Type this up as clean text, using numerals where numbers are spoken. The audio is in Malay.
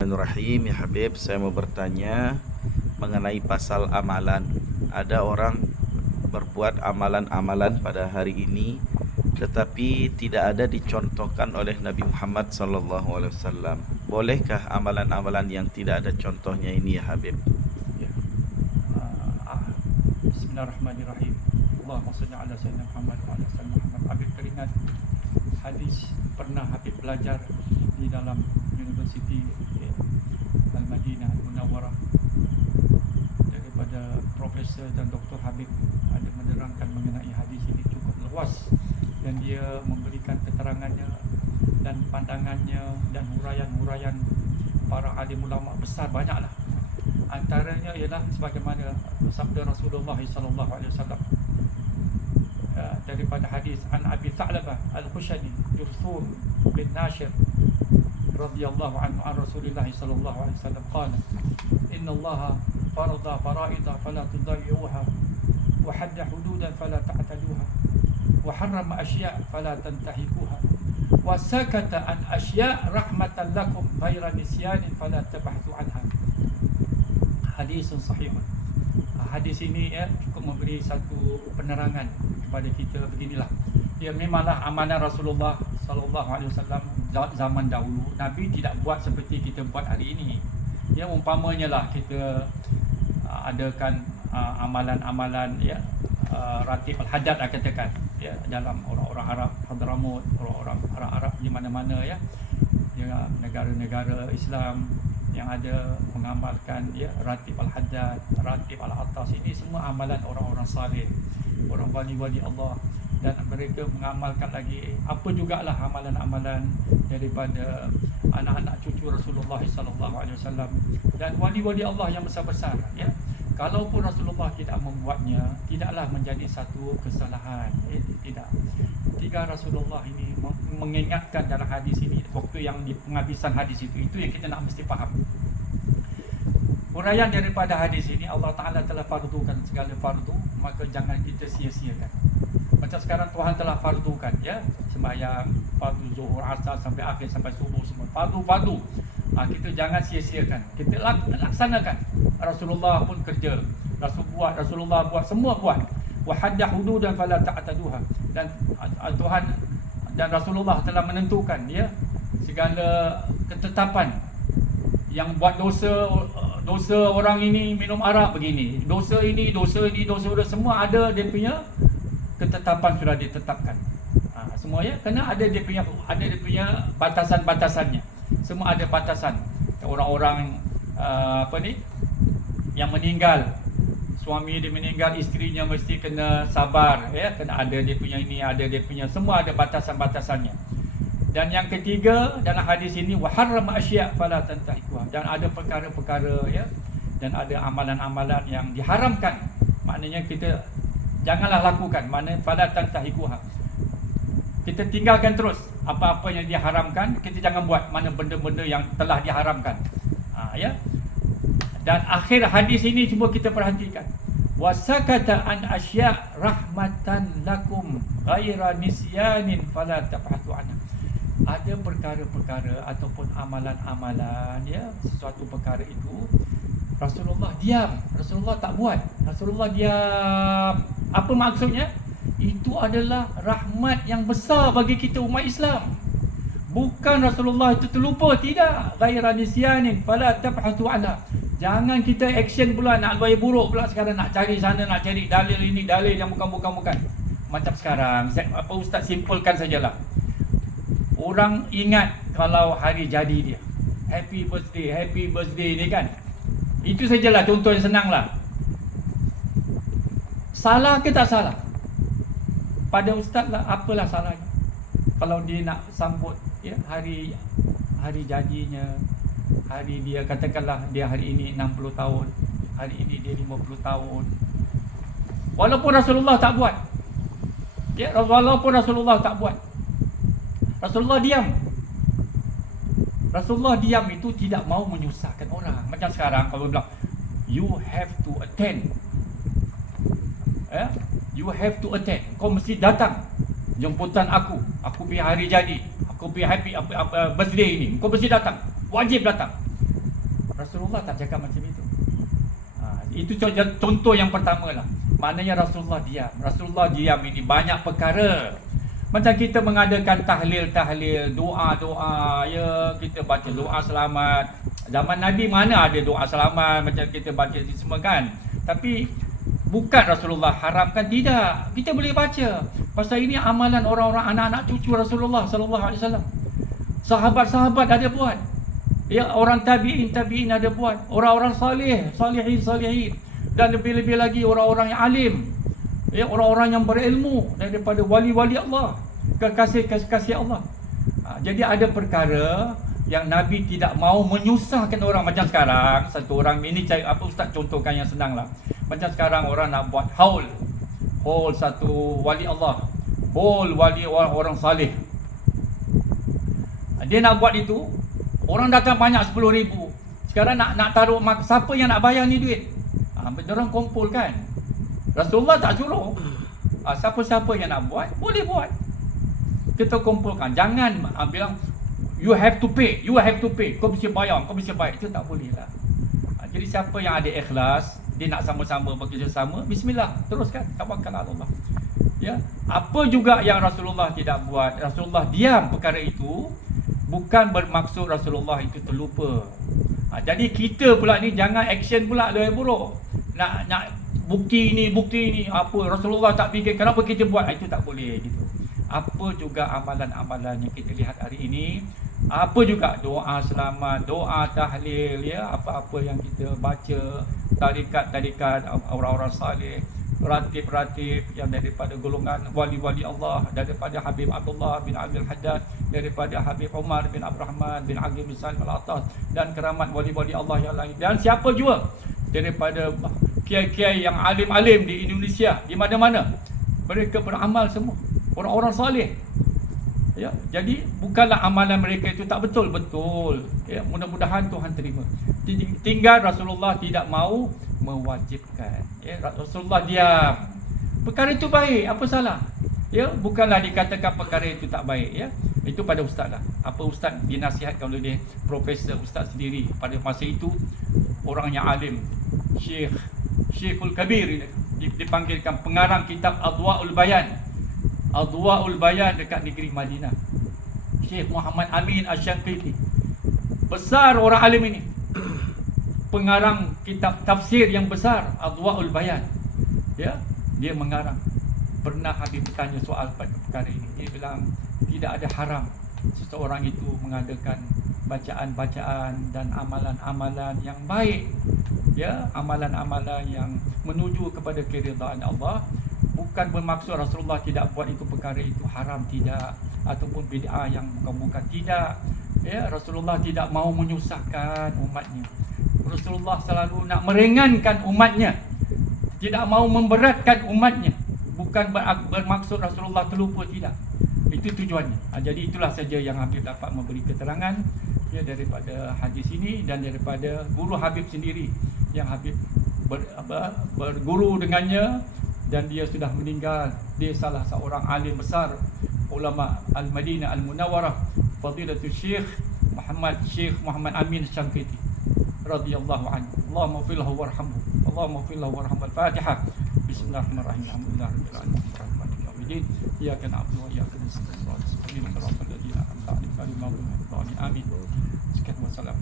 Bismillahirrahmanirrahim. Ya Habib, saya mau bertanya mengenai pasal amalan. Ada orang berbuat amalan-amalan pada hari ini, tetapi tidak ada dicontohkan oleh Nabi Muhammad SAW. Bolehkah amalan-amalan yang tidak ada contohnya ini, ya Habib? Ya. Bismillahirrahmanirrahim. Allahumma salli ala sayyidina Muhammad wa ala sayyidina Muhammad. Habib teringat hadis pernah Habib belajar di dalam University Al-Madinah Al-Munawwarah daripada Profesor dan Dr. Habib ada menerangkan mengenai hadis ini cukup luas dan dia memberikan keterangannya dan pandangannya dan huraian-huraian para alim ulama besar banyaklah. Antaranya ialah sebagaimana sabda Rasulullah sallallahu alaihi wasallam daripada hadis an Abi Tha'labah Al-Khushani Jurthum bin Nashir radhiyallahu anhu an Rasulillah sallallahu alaihi wasallam qala inna Allah farada fara'ida fala tudayyi'uha wa hadda hududan fala ta'taduha wa harrama asya' fala tantahikuha wa sakata an asya' rahmatan lakum ghaira nisyanin fala tabahthu anha. Hadisun sahihun. Hadis ini cukup memberi satu penerangan kepada kita beginilah. Ya, memanglah amanah Rasulullah sallallahu alaihi wasallam zaman dahulu Nabi tidak buat seperti kita buat hari ini. Ya, umpamanya lah kita adakan amalan-amalan ratib al-haddad katakan ya dalam orang-orang Arab Hadramut, orang-orang Arab di mana-mana ya negara-negara Islam yang ada mengamalkan ratib al-haddad, ratib al-atas, ini semua amalan orang-orang saleh, orang wali-wali Allah, dan mereka mengamalkan lagi apa jugalah amalan-amalan daripada anak-anak cucu Rasulullah sallallahu alaihi wasallam dan wali-wali Allah yang besar-besar ya. Kalaupun Rasulullah tidak membuatnya, tidaklah menjadi satu kesalahan. Tidak. Ketika Rasulullah ini mengingatkan dalam hadis ini, waktu yang di penghabisan hadis itu yang kita nak mesti faham. Huraian daripada hadis ini, Allah Ta'ala telah fardukan segala fardu, maka jangan kita sia-siakan. Macam sekarang Tuhan telah fardukan ya, sembahyang fardu zuhur, asar sampai akhir sampai subuh semua fardu. Kita jangan sia-siakan. Kita laksanakan. Rasulullah pun kerja, Rasulullah buat, semua buat. Wa hadda hududan fala ta'taduha. Dan Tuhan dan Rasulullah telah menentukan ya segala ketetapan yang buat dosa orang ini minum arak begini, dosa ini semua ada dia punya ketetapan, sudah ditetapkan. Semua ya, kerana ada dia punya batasan-batasannya. Semua ada batasan. Orang-orang yang meninggal, suami dia meninggal, isterinya mesti kena sabar ya, kena ada dia punya ini, ada dia punya, semua ada batasan-batasannya. Dan yang ketiga dalam hadis ini wa harrama asya' fala tantahikuha, dan ada perkara-perkara ya, dan ada amalan-amalan yang diharamkan, maknanya kita janganlah lakukan, maknanya fala tantahikuha, kita tinggalkan terus apa-apa yang diharamkan, kita jangan buat, mana benda-benda yang telah diharamkan. Ya. Dan akhir hadis ini cuba kita perhatikan. Wasakata an asya' rahmatan lakum ghaira nisyanin fala tabhathu anha. Ada perkara-perkara ataupun amalan-amalan ya, sesuatu perkara itu Rasulullah diam, Rasulullah tak buat, Rasulullah diam. Apa maksudnya? Itu adalah rahmat yang besar bagi kita umat Islam. Bukan Rasulullah itu terlupa, tidak. Ghaira nisyanin fala tabhathu anha. Jangan kita action pula, nak buat buruk pula sekarang, nak cari sana, nak cari dalil ini, dalil yang bukan. Macam sekarang, Ustaz simpulkan sajalah. Orang ingat kalau hari jadi dia, happy birthday ni kan. Itu sajalah contoh yang senang lah. Salah ke tak salah? Pada Ustaz lah, apalah salahnya kalau dia nak sambut ya, hari jadinya, hari dia, katakanlah dia hari ini 60 tahun, hari ini dia 50 tahun. Walaupun Rasulullah tak buat. Ya, walaupun Rasulullah tak buat. Rasulullah diam. Rasulullah diam itu tidak mau menyusahkan orang. Macam sekarang kalau bilang you have to attend. You have to attend. Kau mesti datang jemputan aku pergi hari jadi, aku pergi happy birthday ini, kau mesti datang, wajib datang. Rasulullah tak cakap macam itu. Itu contoh yang pertama lah. Maknanya Rasulullah diam. Rasulullah diam ini banyak perkara. Macam kita mengadakan tahlil, doa-doa, ya, kita baca doa selamat. Zaman Nabi mana ada doa selamat macam kita baca ni semua kan. Tapi bukan Rasulullah haramkan, tidak. Kita boleh baca. Pasal ini amalan orang-orang anak-anak cucu Rasulullah sallallahu alaihi wasallam. Sahabat-sahabat ada buat. Ya, orang tabi'in ada buat. Orang-orang salihin. Dan lebih-lebih lagi orang-orang yang alim. Ya, orang-orang yang berilmu daripada wali-wali Allah, kekasih-kekasih Allah. Jadi ada perkara yang Nabi tidak mau menyusahkan orang. Macam sekarang, satu orang ini ustaz contohkan yang senang lah. Macam sekarang orang nak buat haul satu wali Allah, haul wali orang salih. Dia nak buat itu, orang datang banyak 10,000. Sekarang nak taruh, siapa yang nak bayar ni duit? Mereka kumpul kan. Rasulullah tak suruh. Siapa-siapa yang nak buat, boleh buat. Kita kumpulkan. Jangan bilang you have to pay. Kau mesti bayar. Itu tak boleh lah. Jadi siapa yang ada ikhlas, dia nak sama-sama bekerjasama, bismillah, teruskan, tawakal Allah. Ya, apa juga yang Rasulullah tidak buat, Rasulullah diam perkara itu, bukan bermaksud Rasulullah itu terlupa. Jadi kita pula ni jangan action pula lebih buruk. Nak bukti ni apa Rasulullah tak fikir, kenapa kita buat? Itu tak boleh gitu. Apa juga amalan-amalan yang kita lihat hari ini, apa juga doa selamat, doa tahlil, ya, apa-apa yang kita baca, tarikat-tarikat orang-orang saleh, ratib-ratib yang daripada golongan wali-wali Allah, daripada Habib Abdullah bin Abdul Haddad, daripada Habib Umar bin Abdul Rahman bin Aqil bin Salim Al-Atas, dan keramat wali-wali Allah yang lain, dan siapa juga daripada kiai-kiai yang alim-alim di Indonesia, di mana-mana mereka beramal semua, orang-orang saleh. Ya, jadi bukanlah amalan mereka itu tak betul. Ya, mudah-mudahan Tuhan terima. Tinggal Rasulullah tidak mau mewajibkan. Ya, Rasulullah diam. Perkara itu baik, apa salah? Ya, bukanlah dikatakan perkara itu tak baik, ya. Itu pada ustaz lah. Apa ustaz dinasihatkan oleh profesor, ustaz sendiri pada masa itu, orang yang alim, Syekhul Kabir, dipanggilkan pengarang kitab Adwa'ul Bayan dekat negeri Madinah. Syekh Muhammad Amin Asy-Syanqiti, besar orang alim ini, pengarang kitab tafsir yang besar Adwa'ul Bayan. Ya, dia mengarang. Pernah Habib bertanya soal perkara ini. Dia bilang tidak ada haram seseorang itu mengadakan bacaan-bacaan dan amalan-amalan yang baik. Ya, amalan-amalan yang menuju kepada keridhaan Allah. Bukan bermaksud Rasulullah tidak buat itu, perkara itu haram, tidak, ataupun bid'ah yang bukan-bukan, tidak. Ya, Rasulullah tidak mau menyusahkan umatnya. Rasulullah selalu nak meringankan umatnya, tidak mau memberatkan umatnya. Bukan bermaksud Rasulullah terlupa, tidak. Itu tujuannya. Jadi itulah saja yang Habib dapat memberi keterangan, ya, daripada hadis ini dan daripada guru Habib sendiri yang Habib berguru dengannya, dan dia sudah meninggal. Dia salah seorang alim besar ulama Al-Madinah Al-Munawwarah, Fadilatul Syekh Muhammad Amin Asy-Syanqiti radhiyallahu anhu. Allahumma ighfir lahu warhamhu. Al-Fatihah. Bismillahirrahmanirrahim. Alhamdulillahirabbil alamin. Arrahmanir rahim. Iyyaka na'budu wa iyyaka nasta'in. Ihdinas siratal ladzina an'amta 'alaihim ghairil maghdubi 'alaihim. Amin. Sekian wassalam.